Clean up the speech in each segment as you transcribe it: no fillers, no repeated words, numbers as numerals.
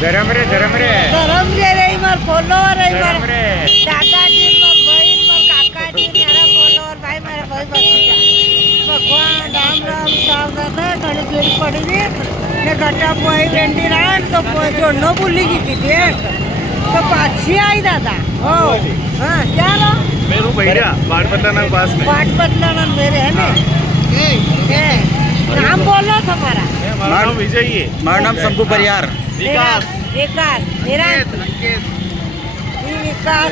धर्म रे धर्म जे रे मार फॉलोवर है मार धर्म रे दादाजी मार बहन मार काकाजी मेरा फॉलोवर भाई मेरा भाई बच्चा भगवान राम राम सावधान घड़ी भीड़ पड़ी ने गट्टा पोई वेंडी रान तो जोड़नो भूली की थी तो पाछी आई दादा हो हाँ क्या लो मैं हूँ भैया बाट बदलाना पास में। बाट बदलाना मेरे है ना नाम बोलो तुम्हारा। हमारा नाम विजय है। मारा नाम शंभू परियार। विकास मेरा विकास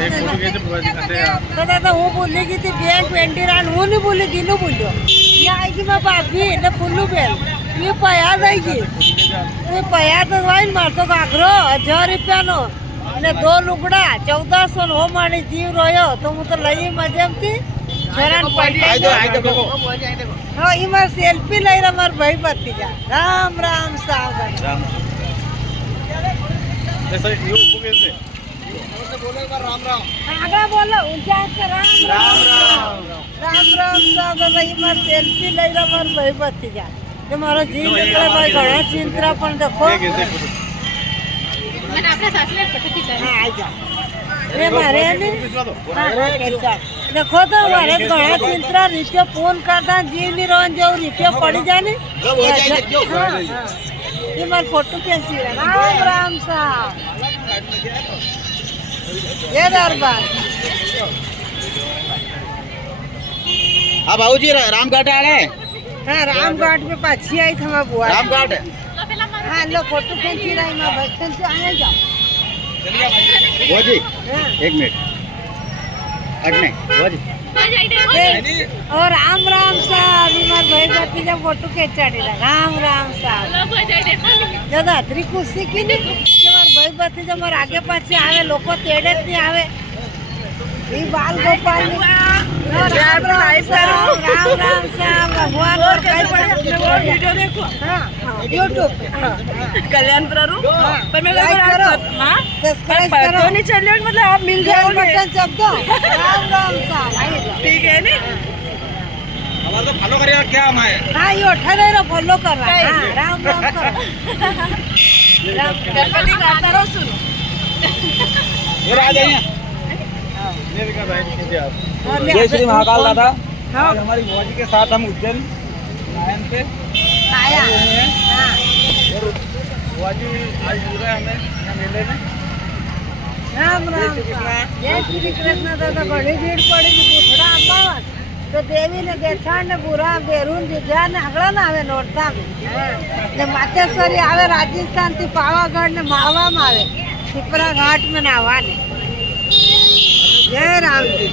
तो दादा वो बोली की थी बैंक वेंडी रान वो नहीं बोली गिनू बोलियो ये आएगी मैं भाभी ने फुल्लू बेल ये पया जाएगी ये पया तो वाइन मारतो काकरो 1000 रुपया नो ने 2 लुगड़ा 1400 हो मारी जीव रोयो तो मु तो लई मजेमती घरान हाँ ये मार सेल्फी लई रा मार भाई भतीजा राम राम सावधान ऐसा यूं बोल से आगा बोलो ऊंचा से राम राम सावधान ये मार सेल्फी लई रा मार भाई भतीजा तो मारो जीव निकले भाई घणा चिंतरा पण देखो मैंने अपने सासले फोटो खींचा हाँ आ जा रे मारे ने देखो तो मारे घणा चिंतरा रिप्यो फोन करता जीव नहीं रोन जो रिप्यो पड़ी जाने ये मार फोटो खींची राम राम साहब ये दरबार हाँ बाबूजी रामघाट आ रहे हैं। हाँ रामघाट में पाछी आई था मैं बुआ रामघाट हाँ लो फोटो खींची रही मैं बच्चन से आए जाओ वो जी हाँ। 1 मिनट अटने वो जी और राम राम साहब हमारे भाई भतीजा फोटो खींचाड़ी राम राम साहब दादा अतरी खुशी की नहीं कि हमारे भाई भतीजा हमारे आगे पाछे आवे लोग तेड़े नहीं आवे ये बाल गोपाल राम राम साहब भगवान और कई वीडियो देखो हाँ यूट्यूब कल्याण करूँ पर मैं करो हाँ सब्सक्राइब पर करो तो नहीं चल रहा मतलब आप मिल जाओगे बटन शब्दों राम राम साहब ठीक है नहीं हमारा तो फॉलो करेगा क्या हमारे हाँ ये उठा दे रहा फॉलो कर रहा है हाँ, राम राम करो गणपति गाता रहो सुनो ये आ जाइए। ये दिखा भाई कीजिए आप। जय श्री महाकाल दादा। हाँ आज हमारी बुआ जी के साथ हम उज्जैन आयन पे आया हाँ बुआ जी आज पूरा हमें यहाँ मेले में राम राम साहब जय श्री कृष्ण दादा बड़ी भीड़ पड़ी बुथड़ा अम्बावन तो देवी ने देखा ने बुरा बेरून जुझा ने हगड़ा ना आवे नोरता ने मातेश्वरी आवे राजस्थान थी पावागढ़ ने मावा में आवे पिपरा घाट में नावा ने जय राम जी।